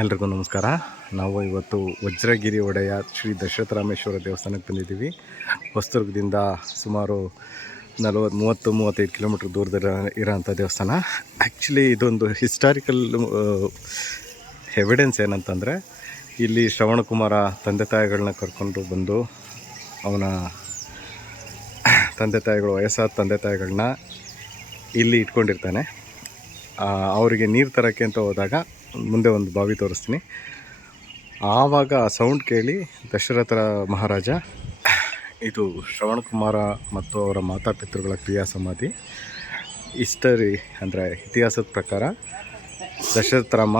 ಎಲ್ರಿಗೂ ನಮಸ್ಕಾರ. ನಾವು ಇವತ್ತು ವಜ್ರಗಿರಿ ಒಡೆಯ ಶ್ರೀ ದಶರಥ ರಾಮೇಶ್ವರ ದೇವಸ್ಥಾನಕ್ಕೆ ಬಂದಿದ್ದೀವಿ. ಹೊಸದುರ್ಗದಿಂದ ಸುಮಾರು 35 ಕಿಲೋಮೀಟ್ರ್ ದೂರದಲ್ಲಿ ಇರೋಂಥ ದೇವಸ್ಥಾನ. ಆ್ಯಕ್ಚುಲಿ ಇದೊಂದು ಹಿಸ್ಟಾರಿಕಲ್ ಎವಿಡೆನ್ಸ್ ಏನಂತಂದರೆ, ಇಲ್ಲಿ ಶ್ರವಣಕುಮಾರ ತಂದೆ ತಾಯಿಗಳನ್ನ ಕರ್ಕೊಂಡು ಬಂದು ಅವನ ತಂದೆ ತಾಯಿಗಳು, ವಯಸ್ಸಾದ ತಂದೆ ತಾಯಿಗಳನ್ನ ಇಲ್ಲಿ ಇಟ್ಕೊಂಡಿರ್ತಾನೆ. ಅವರಿಗೆ ನೀರು ತರೋಕ್ಕೆ ಅಂತ ಹೋದಾಗ ಮುಂದೆ ಒಂದು ಬಾವಿ ತೋರಿಸ್ತೀನಿ. ಆವಾಗ ಆ ಸೌಂಡ್ ಕೇಳಿ ದಶರಥ ಮಹಾರಾಜ, ಇದು ಶ್ರವಣಕುಮಾರ ಮತ್ತು ಅವರ ಮಾತಾಪಿತೃಗಳ ಕ್ರಿಯಾ ಸಮಾಧಿ. ಹಿಸ್ಟರಿ ಅಂದರೆ ಇತಿಹಾಸದ ಪ್ರಕಾರ ದಶರಥ ರಾಮ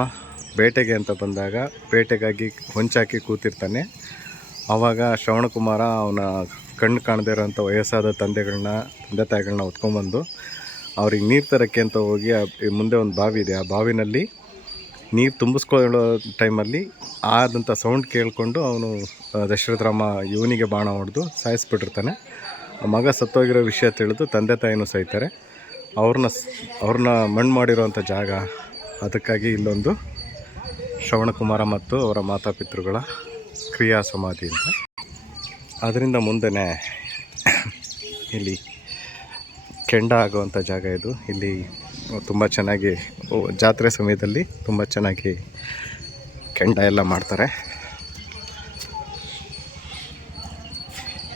ಬೇಟೆಗೆ ಅಂತ ಬಂದಾಗ ಬೇಟೆಗಾಗಿ ಹೊಂಚಾಕಿ ಕೂತಿರ್ತಾನೆ. ಆವಾಗ ಶ್ರವಣಕುಮಾರ ಅವನ ಕಣ್ಣು ಕಾಣದೇ ಇರೋಂಥ ವಯಸ್ಸಾದ ತಂದೆ ತಾಯಿಗಳನ್ನ ಹೊತ್ಕೊಂಡ್ಬಂದು ಅವ್ರಿಗೆ ನೀರು ತರೋಕ್ಕೆ ಅಂತ ಹೋಗಿ ಮುಂದೆ ಒಂದು ಬಾವಿ ಇದೆ. ಆ ಬಾವಿನಲ್ಲಿ ನೀರು ತುಂಬಿಸ್ಕೊಳ್ಳೋ ಟೈಮಲ್ಲಿ ಆದಂಥ ಸೌಂಡ್ ಕೇಳಿಕೊಂಡು ಅವನು ದಶರಥ ರಾಮ ಇವನಿಗೆ ಬಾಣ ಹೊಡೆದು ಸಾಯಿಸ್ಬಿಟ್ಟಿರ್ತಾನೆ. ಮಗ ಸತ್ತೋಗಿರೋ ವಿಷಯ ತಿಳಿದು ತಂದೆ ತಾಯಿನೂ ಸಾಯ್ತಾರೆ. ಅವ್ರನ್ನ ಮಣ್ಣು ಮಾಡಿರೋವಂಥ ಜಾಗ. ಅದಕ್ಕಾಗಿ ಇಲ್ಲೊಂದು ಶ್ರವಣಕುಮಾರ ಮತ್ತು ಅವರ ಮಾತಾಪಿತೃಗಳ ಕ್ರಿಯಾ ಸಮಾಧಿ ಅಂತ. ಅದರಿಂದ ಮುಂದೆ ಇಲ್ಲಿ ಕೆಂಡ ಆಗುವಂಥ ಜಾಗ ಇದು. ಇಲ್ಲಿ ತುಂಬ ಚೆನ್ನಾಗಿ ಜಾತ್ರೆ ಸಮಯದಲ್ಲಿ ತುಂಬ ಚೆನ್ನಾಗಿ ಕೆಂಡ ಎಲ್ಲ ಮಾಡ್ತಾರೆ.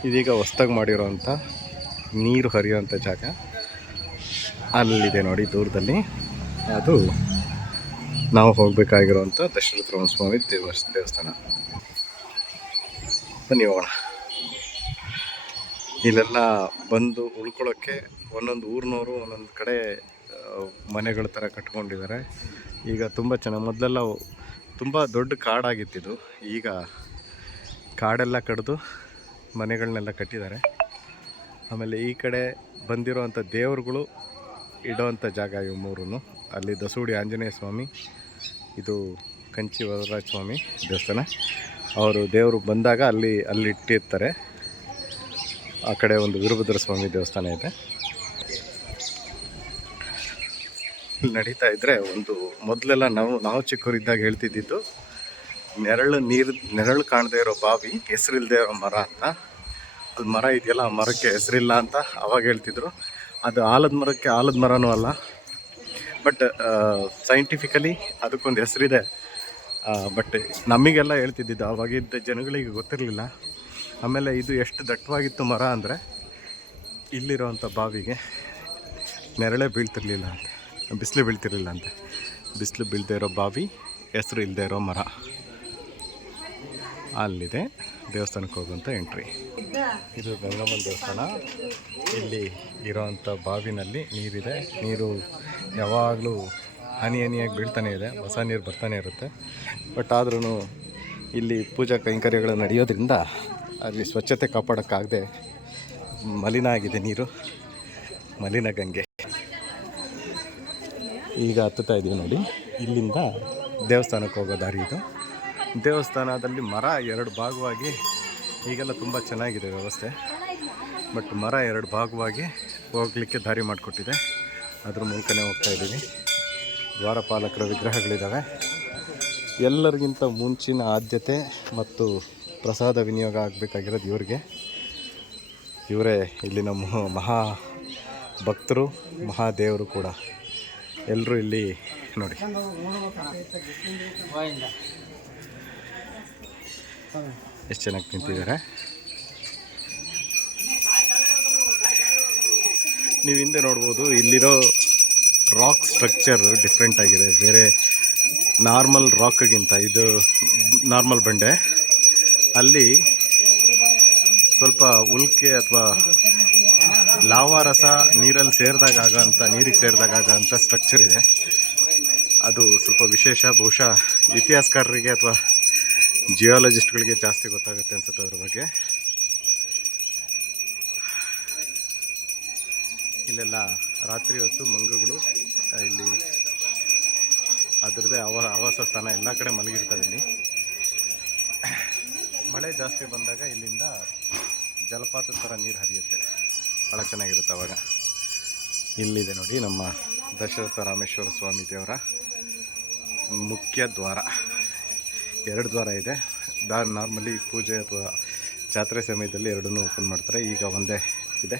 ಇದೀಗ ಹೊಸ್ದಾಗಿ ಮಾಡಿರೋವಂಥ ನೀರು ಹರಿಯುವಂಥ ಜಾಗ ಅಲ್ಲಿದೆ ನೋಡಿ ದೂರದಲ್ಲಿ. ಅದು ನಾವು ಹೋಗಬೇಕಾಗಿರೋವಂಥ ದಶರಥ ರಾಮಸ್ವಾಮಿ ದೇವಸ್ಥಾನ. ಬನ್ನಿ ಹೋಗೋಣ. ಇಲ್ಲೆಲ್ಲ ಬಂದು ಉಳ್ಕೊಳ್ಳೋಕ್ಕೆ ಒಂದೊಂದು ಊರಿನವರು ಒಂದೊಂದು ಕಡೆ ಮನೆಗಳ ಥರ ಕಟ್ಕೊಂಡಿದ್ದಾರೆ. ಈಗ ತುಂಬ ಚೆನ್ನಾಗಿ, ಮೊದಲೆಲ್ಲ ತುಂಬ ದೊಡ್ಡ ಕಾಡಾಗಿತ್ತಿದು. ಈಗ ಕಾಡೆಲ್ಲ ಕಡಿದು ಮನೆಗಳನ್ನೆಲ್ಲ ಕಟ್ಟಿದ್ದಾರೆ. ಆಮೇಲೆ ಈ ಕಡೆ ಬಂದಿರೋವಂಥ ದೇವರುಗಳು ಇಡೋವಂಥ ಜಾಗ ಇವು ಮೂರೂ. ಅಲ್ಲಿ ದಸೂಡಿ ಆಂಜನೇಯ ಸ್ವಾಮಿ, ಇದು ಕಂಚಿ ವರದರಾಜ ಸ್ವಾಮಿ ದೇವಸ್ಥಾನ. ಅವರು ದೇವರು ಬಂದಾಗ ಅಲ್ಲಿ ಇಟ್ಟಿರ್ತಾರೆ. ಆ ಕಡೆ ಒಂದು ವೀರಭದ್ರ ಸ್ವಾಮಿ ದೇವಸ್ಥಾನ ಇದೆ. ನಡೀತಾ ಇದ್ದರೆ ಒಂದು ಮೊದಲೆಲ್ಲ ನಾವು ಚಿಕ್ಕವರಿದ್ದಾಗ ಹೇಳ್ತಿದ್ದಿದ್ದು, ನೆರಳು ಕಾಣದೇ ಇರೋ ಬಾವಿ, ಹೆಸರಿಲ್ಲದೆ ಇರೋ ಮರ ಅಂತ. ಅಲ್ಲಿ ಮರ ಇದೆಯಲ್ಲ, ಆ ಮರಕ್ಕೆ ಹೆಸರಿಲ್ಲ ಅಂತ ಅವಾಗ ಹೇಳ್ತಿದ್ರು. ಅದು ಆಲದ ಮರಕ್ಕೆ ಆಲದ ಮರನೂ ಅಲ್ಲ, ಬಟ್ ಸೈಂಟಿಫಿಕಲಿ ಅದಕ್ಕೊಂದು ಹೆಸರಿದೆ. ಬಟ್ ನಮಗೆಲ್ಲ ಹೇಳ್ತಿದ್ದಿದ್ದು, ಅವಾಗಿದ್ದ ಜನಗಳಿಗೆ ಗೊತ್ತಿರಲಿಲ್ಲ. ಆಮೇಲೆ ಇದು ಎಷ್ಟು ದಟ್ಟವಾಗಿತ್ತು ಮರ ಅಂದರೆ, ಇಲ್ಲಿರೋವಂಥ ಬಾವಿಗೆ ನೆರಳೇ ಬೀಳ್ತಿರ್ಲಿಲ್ಲ ಅಂತೆ, ಬಿಸಿಲು ಬೀಳ್ತಿರ್ಲಿಲ್ಲ ಅಂತೆ. ಬಿಸಿಲು ಬೀಳದೇ ಇರೋ ಬಾವಿ, ಹೆಸರು ಇಲ್ಲದೆ ಇರೋ ಮರ. ಅಲ್ಲಿದೆ ದೇವಸ್ಥಾನಕ್ಕೆ ಹೋಗುವಂಥ ಎಂಟ್ರಿ. ಇದು ಗಂಗಮ್ಮನ ದೇವಸ್ಥಾನ. ಇಲ್ಲಿ ಇರೋವಂಥ ಬಾವಿನಲ್ಲಿ ನೀರಿದೆ. ನೀರು ಯಾವಾಗಲೂ ಹನಿಯಾಗಿ ಬೀಳ್ತಾನೆ ಇದೆ, ಹೊಸ ನೀರು ಬರ್ತಾನೆ ಇರುತ್ತೆ. ಬಟ್ ಆದ್ರೂ ಇಲ್ಲಿ ಪೂಜಾ ಕೈಂಕರ್ಯಗಳು ನಡೆಯೋದ್ರಿಂದ ಅಲ್ಲಿ ಸ್ವಚ್ಛತೆ ಕಾಪಾಡೋಕ್ಕಾಗದೆ ಮಲಿನ ಆಗಿದೆ ನೀರು, ಮಲಿನ ಗಂಗೆ. ಈಗ ಹತ್ತುತ್ತಾ ಇದ್ದೀವಿ ನೋಡಿ. ಇಲ್ಲಿಂದ ದೇವಸ್ಥಾನಕ್ಕೆ ಹೋಗೋ ದಾರಿ ಇದು. ದೇವಸ್ಥಾನದಲ್ಲಿ ಮರ 2 ಭಾಗವಾಗಿ, ಈಗೆಲ್ಲ ತುಂಬ ಚೆನ್ನಾಗಿದೆ ವ್ಯವಸ್ಥೆ, ಬಟ್ ಮರ 2 ಭಾಗವಾಗಿ ಹೋಗಲಿಕ್ಕೆ ದಾರಿ ಮಾಡಿಕೊಟ್ಟಿದೆ. ಅದ್ರ ಮೂಲಕನೇ ಹೋಗ್ತಾ ಇದ್ದೀವಿ. ದ್ವಾರಪಾಲಕರ ವಿಗ್ರಹಗಳಿದ್ದಾವೆ. ಎಲ್ಲರಿಗಿಂತ ಮುಂಚಿನ ಆದ್ಯತೆ ಮತ್ತು ಪ್ರಸಾದ ವಿನಿಯೋಗ ಆಗಬೇಕಾಗಿರೋದು ಇವರಿಗೆ. ಇವರೇ ಇಲ್ಲಿನ ಮಹಾ ಭಕ್ತರು, ಮಹಾದೇವರು ಕೂಡ. ಎಲ್ಲರೂ ಇಲ್ಲಿ ನೋಡಿ ಎಷ್ಟು ಚೆನ್ನಾಗಿ ನಿಂತಿದ್ದಾರೆ. ನೀವು ಹಿಂದೆ ನೋಡ್ಬೋದು, ಇಲ್ಲಿರೋ ರಾಕ್ ಸ್ಟ್ರಕ್ಚರ್ ಡಿಫ್ರೆಂಟ್ ಆಗಿದೆ. ಬೇರೆ ನಾರ್ಮಲ್ ರಾಕ್ಗಿಂತ ಇದು ನಾರ್ಮಲ್ ಬಂಡೆ. ಅಲ್ಲಿ ಸ್ವಲ್ಪ ಉಲ್ಕೆ ಅಥವಾ ಲಾವಾರಸ ನೀರಿಗೆ ಸೇರಿದಾಗ ಆಗೋಂಥ ಸ್ಟ್ರಕ್ಚರ್ ಇದೆ. ಅದು ಸ್ವಲ್ಪ ವಿಶೇಷ. ಬಹುಶಃ ಇತಿಹಾಸಕಾರರಿಗೆ ಅಥವಾ ಜಿಯಾಲಜಿಸ್ಟ್ಗಳಿಗೆ ಜಾಸ್ತಿ ಗೊತ್ತಾಗುತ್ತೆ ಅನ್ಸುತ್ತೆ ಅದ್ರ ಬಗ್ಗೆ. ಇಲ್ಲೆಲ್ಲ ರಾತ್ರಿ ಹೊತ್ತು ಮಂಗಗಳು ಇಲ್ಲಿ ಅದರದ್ದೇ ಆವಾಸ ಸ್ಥಾನ, ಎಲ್ಲ ಕಡೆ ಮಲಗಿರ್ತವೆ. ಇಲ್ಲಿ ಮಳೆ ಜಾಸ್ತಿ ಬಂದಾಗ ಇಲ್ಲಿಂದ ಜಲಪಾತದ ಥರ ನೀರು ಹರಿಯುತ್ತೆ, ಭಾಳ ಚೆನ್ನಾಗಿರುತ್ತೆ ಅವಾಗ. ಇಲ್ಲಿದೆ ನೋಡಿ ನಮ್ಮ ದಶರಥ ರಾಮೇಶ್ವರ ಸ್ವಾಮಿ ದೇವರ ಮುಖ್ಯ ದ್ವಾರ. 2 ದ್ವಾರ ಇದೆ. ನಾರ್ಮಲಿ ಪೂಜೆ ಅಥವಾ ಜಾತ್ರೆ ಸಮಯದಲ್ಲಿ ಎರಡನ್ನೂ ಓಪನ್ ಮಾಡ್ತಾರೆ. ಈಗ ಒಂದೇ ಇದೆ.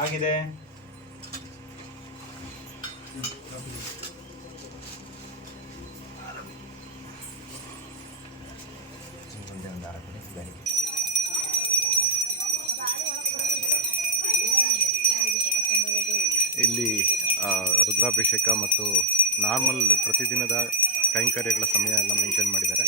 ಆಗಿದೆ. ಇಲ್ಲಿ ರುದ್ರಾಭಿಷೇಕ ಮತ್ತು ನಾರ್ಮಲ್ ಪ್ರತಿದಿನದ ಕೈಂಕರ್ಯಗಳ ಸಮಯ ಎಲ್ಲ ಮೆನ್ಷನ್ ಮಾಡಿದ್ದಾರೆ.